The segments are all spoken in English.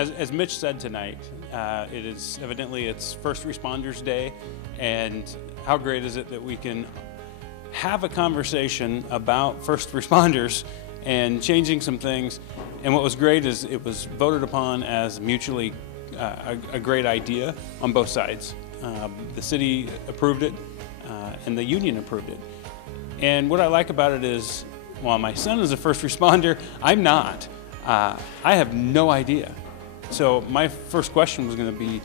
As Mitch said tonight, it is evidently it's First Responders Day, and how great is it that we can have a conversation about first responders and changing some things. And what was great is it was voted upon as mutually a great idea on both sides. The city approved it, and the union approved it. And what I like about it is, while my son is a first responder, I'm not. I have no idea. So my first question was going to be,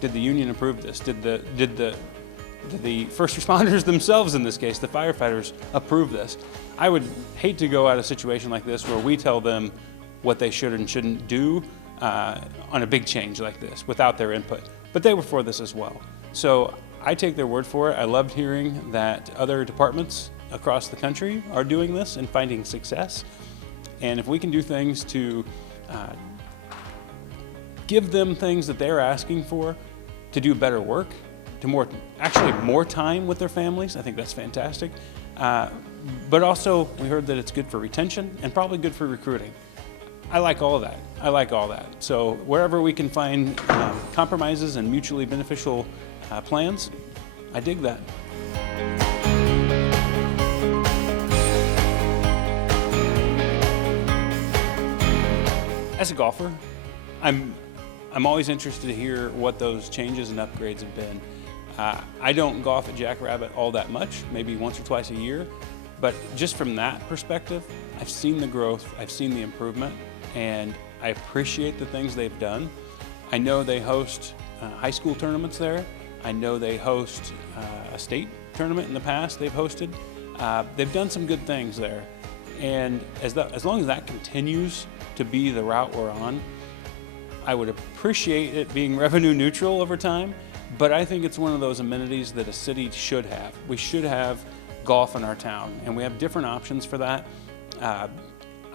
did the union approve this? Did the first responders themselves, in this case, the firefighters, approve this? I would hate to go at a situation like this where we tell them what they should and shouldn't do on a big change like this without their input. But they were for this as well. So I take their word for it. I loved hearing that other departments across the country are doing this and finding success. And if we can do things to give them things that they're asking for, to do better work, to actually more time with their families, I think that's fantastic. But also, we heard that it's good for retention and probably good for recruiting. I like all of that. I like all that. So wherever we can find compromises and mutually beneficial plans, I dig that. As a golfer, I'm always interested to hear what those changes and upgrades have been. I don't golf at Jackrabbit all that much, maybe once or twice a year, but just from that perspective, I've seen the growth, I've seen the improvement, and I appreciate the things they've done. I know they host high school tournaments there. I know they host a state tournament in the past they've hosted. They've done some good things there. And as long as that continues to be the route we're on, I would appreciate it being revenue neutral over time, but I think it's one of those amenities that a city should have. We should have golf in our town, and we have different options for that. I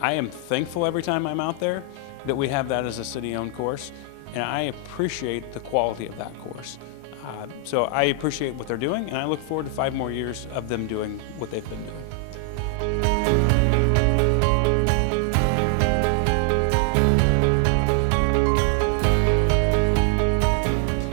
am thankful every time I'm out there that we have that as a city-owned course, and I appreciate the quality of that course. So I appreciate what they're doing, and I look forward to 5 more years of them doing what they've been doing.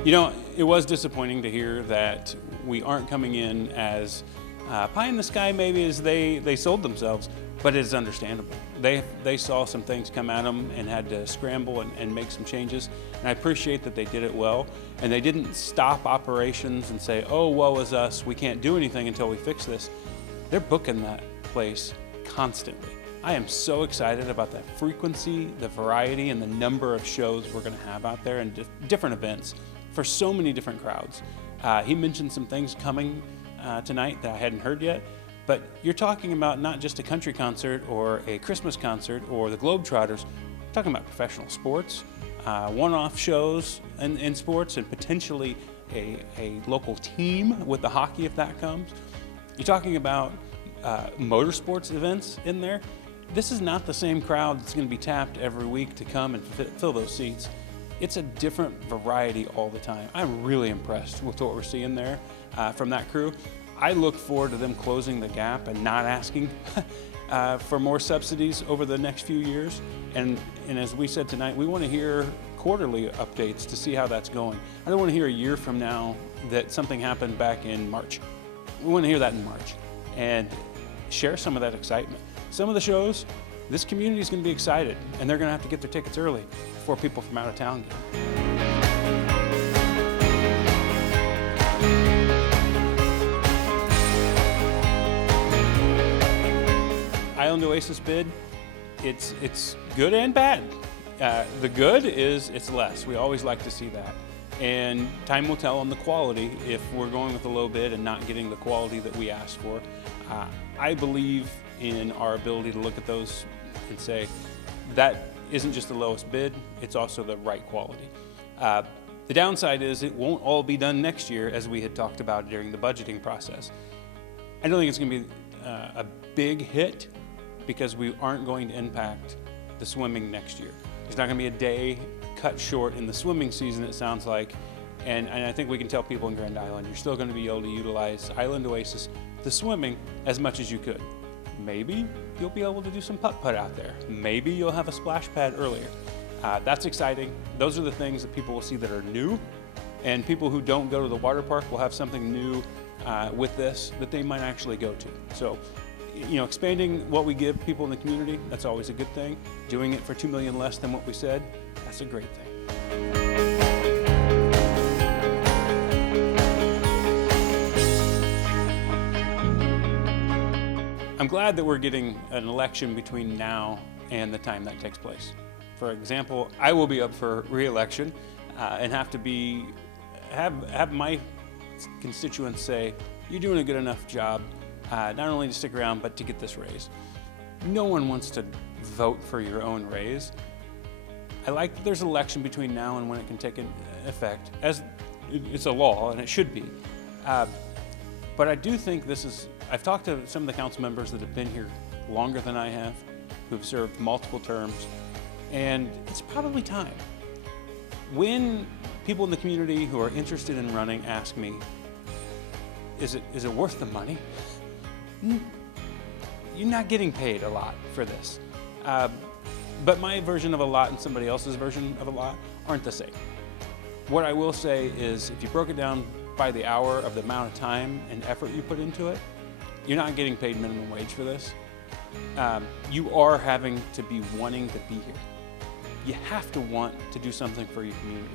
You know, it was disappointing to hear that we aren't coming in as pie in the sky maybe as they sold themselves, but it's understandable. They saw some things come at them and had to scramble and make some changes, and I appreciate that they did it well, and they didn't stop operations and say, oh, woe is us, we can't do anything until we fix this. They're booking that place constantly. I am so excited about the frequency, the variety, and the number of shows we're going to have out there and different events for so many different crowds. He mentioned some things coming tonight that I hadn't heard yet, but you're talking about not just a country concert or a Christmas concert or the Globetrotters. You're talking about professional sports, one-off shows in sports, and potentially a local team with the hockey if that comes. You're talking about motorsports events in there. This is not the same crowd that's going to be tapped every week to come and fill those seats. It's a different variety all the time. I'm really impressed with what we're seeing there from that crew. I look forward to them closing the gap and not asking for more subsidies over the next few years. And as we said tonight, we want to hear quarterly updates to see how that's going. I don't want to hear a year from now that something happened back in March. We want to hear that in March and share some of that excitement. Some of the shows, this community is going to be excited, and they're going to have to get their tickets early before people from out of town get. Island Oasis bid, it's good and bad. The good is it's less. We always like to see that. And time will tell on the quality if we're going with a low bid and not getting the quality that we asked for. I believe in our ability to look at those and say, that isn't just the lowest bid, it's also the right quality. The downside is it won't all be done next year, as we had talked about during the budgeting process. I don't think it's going to be a big hit because we aren't going to impact the swimming next year. There's not going to be a day cut short in the swimming season, it sounds like, and I think we can tell people in Grand Island, you're still going to be able to utilize Island Oasis, the swimming, as much as you could. Maybe you'll be able to do some putt-putt out there. Maybe you'll have a splash pad earlier. That's exciting. Those are the things that people will see that are new, and people who don't go to the water park will have something new with this that they might actually go to. So, expanding what we give people in the community, that's always a good thing. Doing it for $2 million less than what we said, that's a great thing. I'm glad that we're getting an election between now and the time that takes place. For example, I will be up for re-election and have my constituents say, you're doing a good enough job, not only to stick around, but to get this raise. No one wants to vote for your own raise. I like that there's an election between now and when it can take effect, as it's a law, and it should be. But I do think I've talked to some of the council members that have been here longer than I have, who've served multiple terms, and it's probably time. When people in the community who are interested in running ask me, is it worth the money? You're not getting paid a lot for this. But my version of a lot and somebody else's version of a lot aren't the same. What I will say is, if you broke it down by the hour of the amount of time and effort you put into it, you're not getting paid minimum wage for this. You are having to be wanting to be here. You have to want to do something for your community.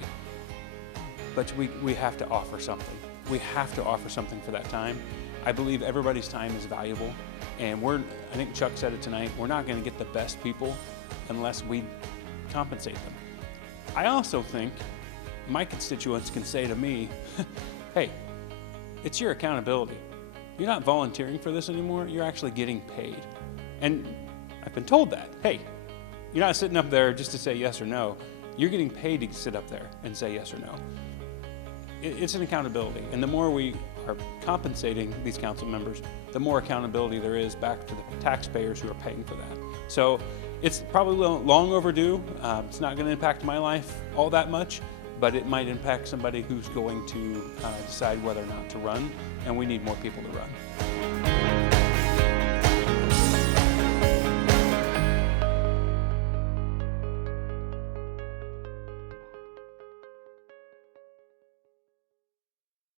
But we have to offer something. We have to offer something for that time. I believe everybody's time is valuable, and I think Chuck said it tonight, we're not going to get the best people unless we compensate them. I also think my constituents can say to me, hey, it's your accountability. You're not volunteering for this anymore, you're actually getting paid. And I've been told that, hey, you're not sitting up there just to say yes or no, you're getting paid to sit up there and say yes or no. It's an accountability, and the more we are compensating these council members, the more accountability there is back to the taxpayers who are paying for that. So it's probably long overdue. It's not going to impact my life all that much, but it might impact somebody who's going to decide whether or not to run, and we need more people to run.